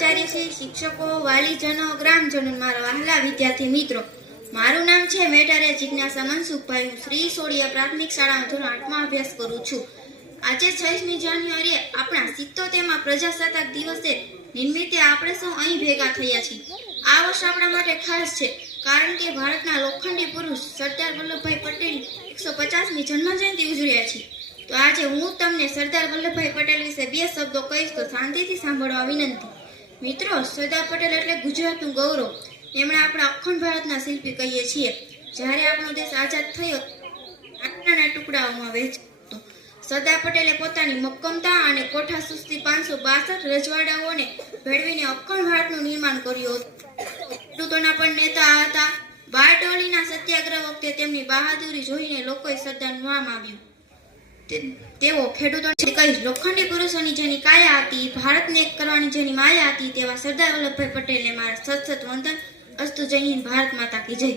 આચાર્યશ્રી શિક્ષકો, વાલીજનો ગ્રામજનો મારા વહાલા વિદ્યાર્થી મિત્રો. મારું નામ છે મેટારે જિજ્ઞાસા મનસુખભાઈ હું શ્રી સોડિયા પ્રાથમિક શાળામાં ધોરણ આઠમાં અભ્યાસ કરું છું. આજે છવ્વીસમી જાન્યુઆરીએ આપણા સિત્તોતેરમાં પ્રજાસત્તાક દિવસે નિમિત્તે આપણે સૌ અહીં ભેગા થયા છીએ. આ વર્ષ આપણા માટે ખાસ છે, કારણ કે ભારતના લોખંડી પુરુષ સરદાર વલ્લભભાઈ પટેલ એકસો પચાસમી જન્મજયંતિ ઉજવ્યા છે. તો આજે હું તમને સરદાર વલ્લભભાઈ પટેલ વિશે બે શબ્દો કહીશ તો શાંતિથી સાંભળવા વિનંતી. મિત્રો, સરદાર પટેલ એટલે ગુજરાતનું ગૌરવ. એમણે આપણા અખંડ ભારતના શિલ્પી કહીએ છીએ. જ્યારે આપણો દેશ આઝાદ થયો નાના ટુકડાઓમાં વહેંચાતો. સરદાર પટેલે પોતાની મક્કમતા અને કોઠા સુસ્તી પાંચસો બાસઠ રજવાડાઓને ભેળવીને અખંડ ભારતનું નિર્માણ કર્યું હતું. ખેડૂતોના પણ નેતા હતા. બારડોલીના સત્યાગ્રહ વખતે તેમની બહાદુરી જોઈને લોકોએ સરદાર નામ આવ્યું. તેઓ ખેડૂતોને કહીશ લોખંડી પુરુષોની જેની કાયા હતી, ભારતને એક કરવાની જેની માયા હતી તેવા સરદાર વલ્લભભાઈ પટેલને મારા સત સત વંદન. અસ્તુ જય હિન્દ, ભારત માતા કી જય.